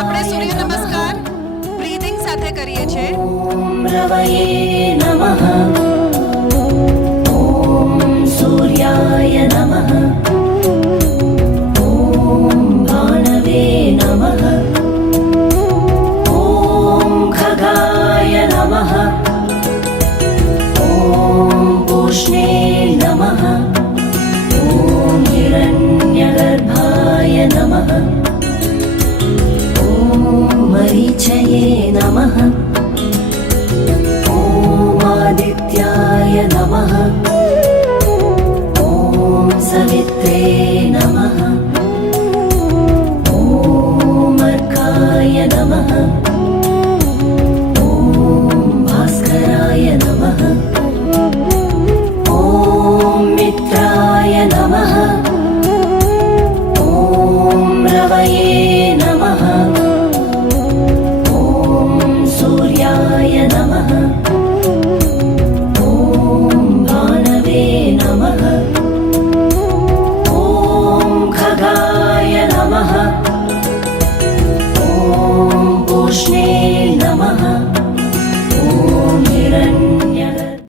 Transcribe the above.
આપણે સૂર્ય નમસ્કાર બ્રીથિંગ સાથે કરીએ છીએ. ઓમ રવયે નમઃ. ઓમ સૂર્યાય નમઃ. ઓમ ભાનવે નમઃ. ઓમ ખગાય નમઃ. ઓમ પૂષ્ણે નમઃ. ઓમ હિરણ્યગર્ભાય નમઃ. मरीचये नमः. ॐ आदित्याय नमः. ॐ सवित्रे